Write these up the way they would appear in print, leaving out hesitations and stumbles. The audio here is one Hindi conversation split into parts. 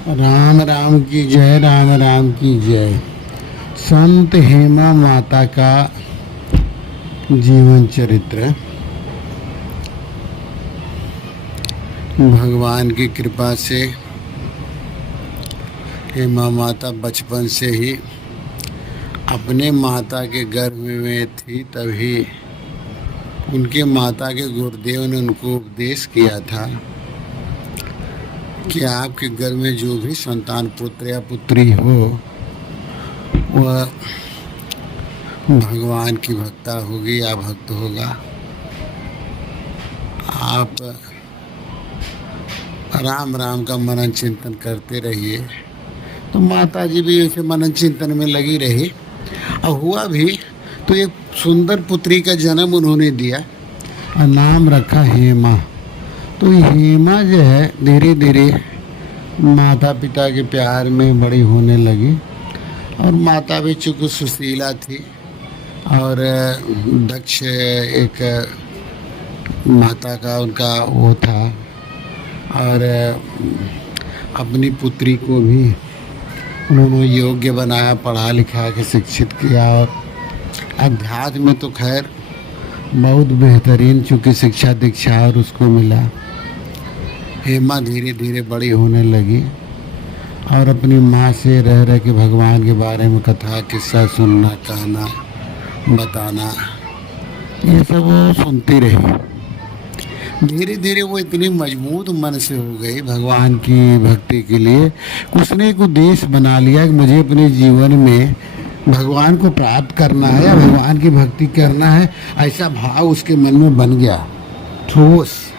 राम राम की जय, राम राम की जय। संत हेमा माता का जीवन चरित्र। भगवान की कृपा से हेमा माता बचपन से ही अपने माता के गर्भ में थी, तभी उनके माता के गुरुदेव ने उनको उपदेश किया था कि आपके घर में जो भी संतान पुत्र या पुत्री हो वह भगवान की भक्ता होगी या भक्त होगा। आप राम राम का मनन चिंतन करते रहिए। तो माता जी भी ऐसे मनन चिंतन में लगी रही और हुआ भी तो एक सुंदर पुत्री का जन्म उन्होंने दिया और नाम रखा हेमा। तो हेमा जो है धीरे धीरे माता पिता के प्यार में बड़ी होने लगी और माता भी चूँकि सुशीला थी और दक्ष एक माता का उनका वो था और अपनी पुत्री को भी उन्होंने योग्य बनाया, पढ़ा लिखा के शिक्षित किया और अध्यात्म में तो खैर बहुत बेहतरीन चूँकि शिक्षा दीक्षा और उसको मिला। हेमा धीरे धीरे बड़ी होने लगी और अपनी माँ से रह रह के भगवान के बारे में कथा किस्सा सुनना, कहना, बताना, ये सब वो सुनती रही। धीरे धीरे वो इतनी मजबूत मन से हो गई भगवान की भक्ति के लिए, उसने एक उद्देश्य बना लिया कि मुझे अपने जीवन में भगवान को प्राप्त करना है या भगवान की भक्ति करना है। ऐसा भाव उसके मन में बन गया ठोस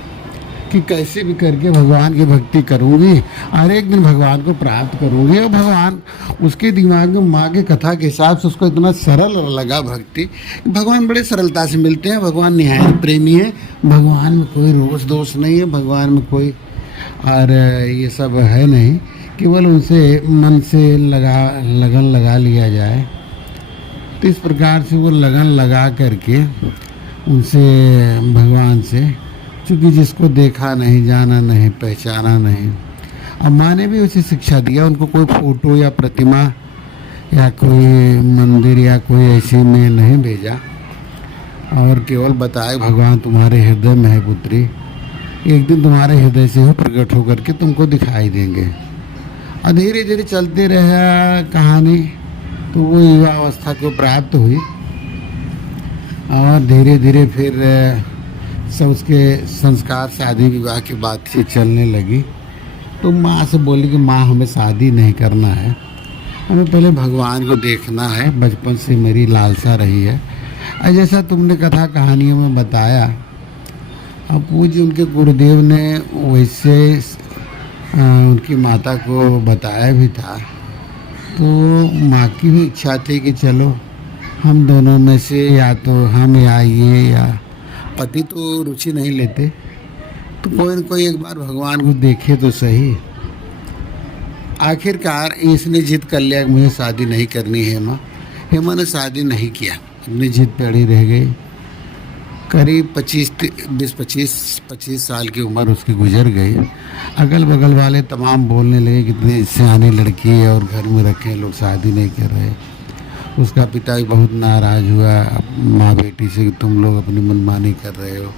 कि कैसे भी करके भगवान की भक्ति करूँगी और एक दिन भगवान को प्राप्त करूँगी। और भगवान उसके दिमाग में माँ की कथा के हिसाब से उसको इतना सरल लगा भक्ति। भगवान बड़े सरलता से मिलते हैं, भगवान निहायत प्रेमी है, भगवान में कोई रोष दोष नहीं है, भगवान में कोई और ये सब है नहीं, केवल उनसे मन से लगन लगा लिया जाए। तो इस प्रकार से वो लगन लगा करके उनसे भगवान से, क्योंकि जिसको देखा नहीं, जाना नहीं, पहचाना नहीं। अब माँ ने भी उसे शिक्षा दिया, उनको कोई फोटो या प्रतिमा या कोई मंदिर या कोई ऐसी में नहीं भेजा और केवल बताया भगवान तुम्हारे हृदय में है पुत्री, एक दिन तुम्हारे हृदय से हो प्रकट होकर के तुमको दिखाई देंगे। और धीरे धीरे चलते रहा कहानी, तो वो युवा अवस्था को प्राप्त हुई और धीरे धीरे फिर सब उसके संस्कार शादी विवाह की बातचीत चलने लगी। तो माँ से बोली कि माँ हमें शादी नहीं करना है, हमें पहले भगवान को देखना है, बचपन से मेरी लालसा रही है। और जैसा तुमने कथा कहानियों में बताया, अब पूज्य उनके गुरुदेव ने वैसे उनकी माता को बताया भी था। तो माँ की भी इच्छा थी कि चलो हम दोनों में से या तो हम या ये, या पति तो रुचि नहीं लेते, तो कोई न कोई एक बार भगवान को देखे तो सही। आखिरकार इसने जिद कर लिया कि मुझे शादी नहीं करनी है। हेमा ने शादी नहीं किया, अपनी जिद पे अड़ी रह गई। करीब 25 साल की उम्र उसकी गुजर गई। अगल बगल वाले तमाम बोलने लगे कितनी सियानी लड़की है और घर में रखे लोग शादी नहीं कर रहे। उसका पिता भी बहुत नाराज़ हुआ माँ बेटी से कि तुम लोग अपनी मनमानी कर रहे हो,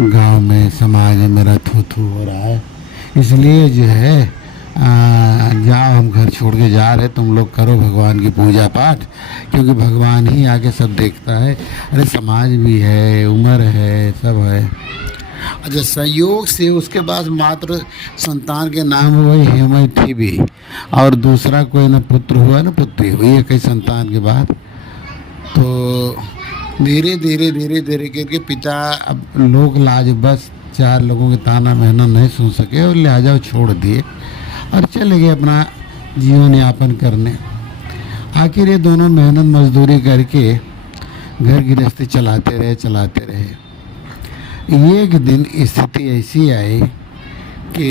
गांव में समाज में मेरा थू थू हो रहा है, इसलिए जो है जाओ हम घर छोड़ के जा रहे, तुम लोग करो भगवान की पूजा पाठ, क्योंकि भगवान ही आगे सब देखता है। अरे समाज भी है, उम्र है, सब है। अच्छा, संयोग से उसके बाद मात्र संतान के नाम हुए हेमा थी भी और दूसरा कोई न पुत्र हुआ न पुत्री हुई है कई संतान के बाद। तो धीरे धीरे धीरे धीरे करके पिता अब लोग लाज बस 4 लोगों के ताना महना नहीं सुन सके और लिहाजा छोड़ दिए और चले गए अपना जीवन यापन करने। आखिर ये दोनों मेहनत मजदूरी करके घर गृहस्थी चलाते रहे। एक दिन स्थिति ऐसी आई कि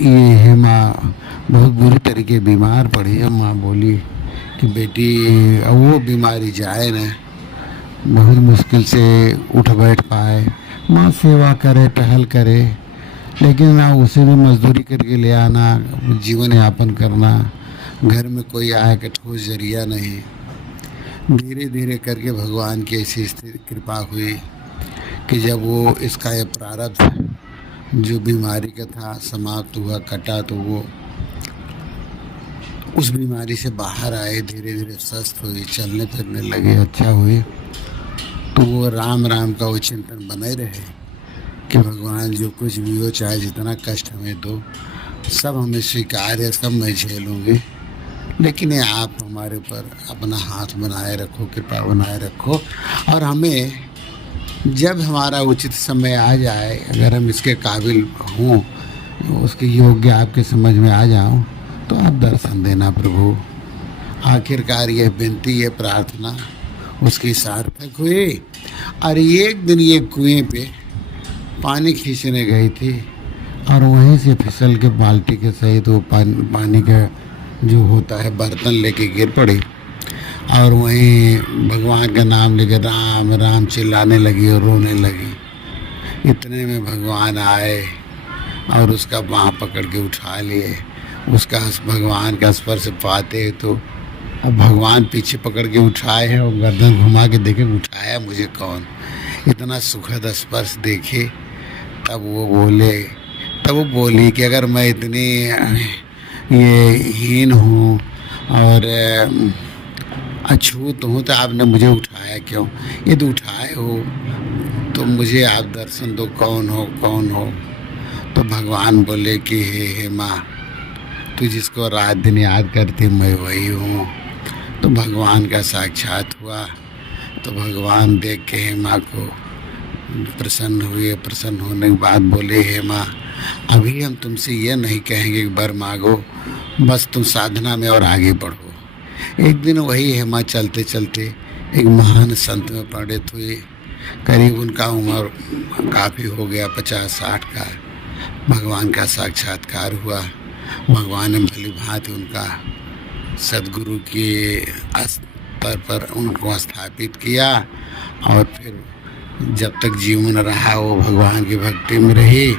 ये हेमा बहुत बुरी तरीके बीमार पड़ी है। माँ बोली कि बेटी वो बीमारी जाए न, बहुत मुश्किल से उठ बैठ पाए, माँ सेवा करे, टहल करे लेकिन ना उसे भी मजदूरी करके ले आना, जीवन यापन करना, घर में कोई आए का ठोस जरिया नहीं। धीरे धीरे करके भगवान की ऐसी स्थिति कृपा हुई कि जब वो इसका ये प्रारब्ध जो बीमारी का था समाप्त हुआ, कटा, तो वो उस बीमारी से बाहर आए, धीरे धीरे स्वस्थ हुई, चलने फिरने लगे, अच्छा हुए। तो वो राम राम का वो चिंतन बने रहे कि भगवान जो कुछ भी हो, चाहे जितना कष्ट हमें दो, सब हमें स्वीकार है, सब मैं झेलूँगी, लेकिन ये आप हमारे ऊपर अपना हाथ बनाए रखो, कृपा बनाए रखो, और हमें जब हमारा उचित समय आ जाए, अगर हम इसके काबिल हों, उसके योग्य आपके समझ में आ जाऊं, तो आप दर्शन देना प्रभु। आखिरकार यह विनती, ये प्रार्थना उसकी सार्थक हुई। और एक दिन ये कुएं पे पानी खींचने गई थी और वहीं से फिसल के बाल्टी के सहित वो पानी का जो होता है बर्तन लेके गिर पड़ी, और वहीं भगवान का नाम लेके राम राम चिल्लाने लगी और रोने लगी। इतने में भगवान आए और उसका बाँह पकड़ के उठा लिए। उसका भगवान का स्पर्श पाते तो अब भगवान पीछे पकड़ के उठाए हैं और गर्दन घुमा के देखे उठाया मुझे कौन, इतना सुखद स्पर्श देखे। तब वो बोली कि अगर मैं इतनी ये हीन हूँ और अछूत हूँ तो आपने मुझे उठाया क्यों? यदि उठाए हो तो मुझे आप दर्शन दो, कौन हो? तो भगवान बोले कि हे माँ, तू जिसको रात दिन याद करती मैं वही हूँ। तो भगवान का साक्षात हुआ। तो भगवान देख के हेमा को प्रसन्न हुए। प्रसन्न होने के बाद बोले, हेमा, अभी हम तुमसे ये नहीं कहेंगे कि वर मांगो, बस तुम साधना में और आगे बढ़ो। एक दिन वही हेमा चलते चलते एक महान संत में पंडित हुई। करीब उनका उम्र काफ़ी हो गया, 50-60 का। भगवान का साक्षात्कार हुआ। भगवान ने भली भांति उनका सदगुरु के स्तर पर उनको स्थापित किया, और फिर जब तक जीवन रहा वो भगवान की भक्ति में रही,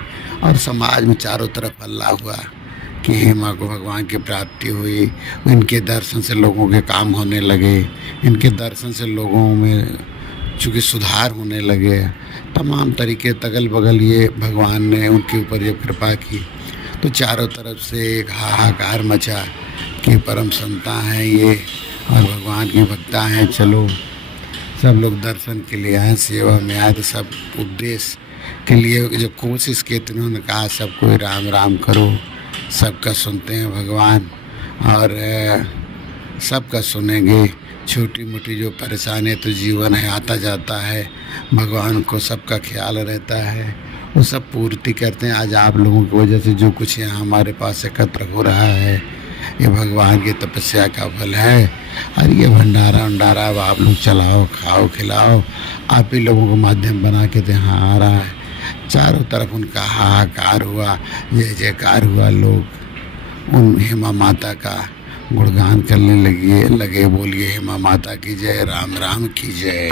और समाज में चारों तरफ हल्ला हुआ कि हेमा को भगवान की प्राप्ति हुई। इनके दर्शन से लोगों के काम होने लगे, इनके दर्शन से लोगों में चूँकि सुधार होने लगे। तमाम तरीके तगल बगल ये भगवान ने उनके ऊपर जब कृपा की तो चारों तरफ से एक हाहाकार मचा कि परम संता हैं ये और भगवान की भक्ता हैं, चलो सब लोग दर्शन के लिए आए, सेवा में आए। तो सब उपदेश के लिए जो कोशिश की तो उन्होंने कहा सब कोई राम राम करो, सबका सुनते हैं भगवान और सबका सुनेंगे। छोटी मोटी जो परेशानी तो जीवन है, आता जाता है, भगवान को सबका ख्याल रहता है, वो सब पूर्ति करते हैं। आज आप लोगों की वजह से जो कुछ यहाँ हमारे पास एकत्र हो रहा है ये भगवान की तपस्या का फल है। और ये भंडारा अब आप लोग चलाओ, खाओ, खिलाओ, आप ही लोगों को माध्यम बना के तो यहाँ आ रहा है। चारों तरफ उनका हाहाकार हुआ, जय जयकार हुआ। लोग उन हेमा माता का गुणगान करने लगे। बोलिए हेमा माता की जय, राम राम की जय।